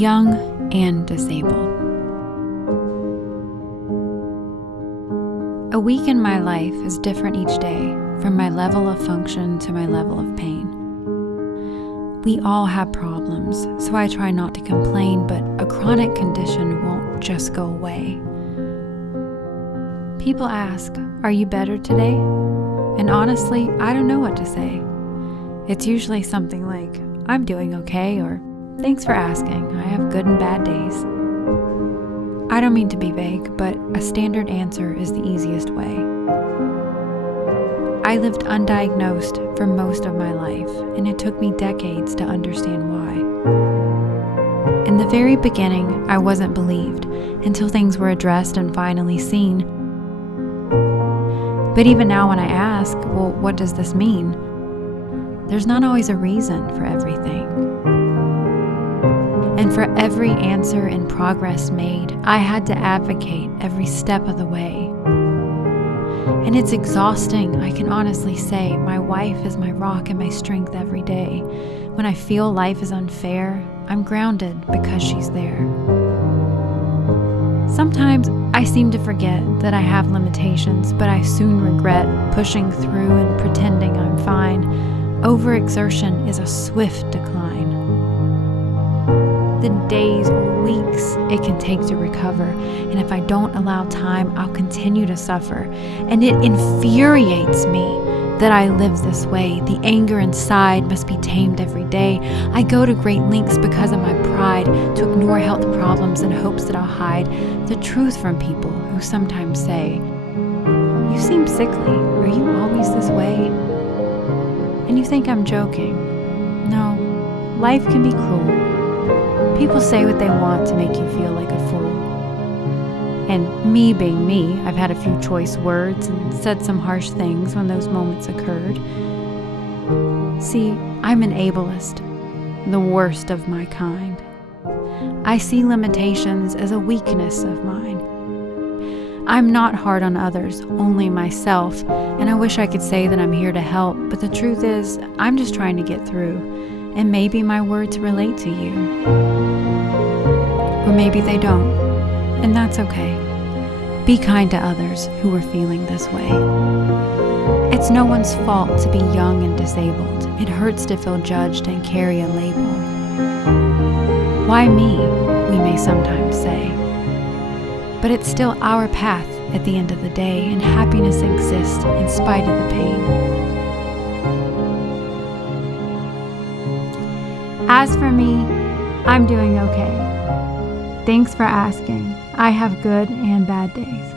young and disabled. A week in my life is different each day, from my level of function to my level of pain. We all have problems, so I try not to complain, but a chronic condition won't just go away. People ask, "Are you better today?" And honestly, I don't know what to say. It's usually something like, "I'm doing okay," or "Thanks for asking, I have good and bad days." I don't mean to be vague, but a standard answer is the easiest way. I lived undiagnosed for most of my life, and it took me decades to understand why. In the very beginning, I wasn't believed until things were addressed and finally seen. But even now when I ask, well, what does this mean? There's not always a reason for everything. And for every answer and progress made, I had to advocate every step of the way. And it's exhausting, I can honestly say. My wife is my rock and my strength every day. When I feel life is unfair, I'm grounded because she's there. Sometimes I seem to forget that I have limitations, but I soon regret pushing through and pretending I'm fine. Overexertion is a swift decline. The days or weeks it can take to recover, and if I don't allow time, I'll continue to suffer. And it infuriates me that I live this way. The anger inside must be tamed every day. I go to great lengths because of my pride to ignore health problems in hopes that I'll hide the truth from people who sometimes say, "You seem sickly. Are you always this way?" And you think I'm joking. No, life can be cruel. People say what they want to make you feel like a fool. And me being me, I've had a few choice words and said some harsh things when those moments occurred. See, I'm an ableist, the worst of my kind. I see limitations as a weakness of mine. I'm not hard on others, only myself, and I wish I could say that I'm here to help, but the truth is, I'm just trying to get through, and maybe my words relate to you. Or maybe they don't, and that's okay. Be kind to others who are feeling this way. It's no one's fault to be young and disabled. It hurts to feel judged and carry a label. Why me, we may sometimes say. But it's still our path at the end of the day, and happiness exists in spite of the pain. As for me, I'm doing okay. Thanks for asking. I have good and bad days.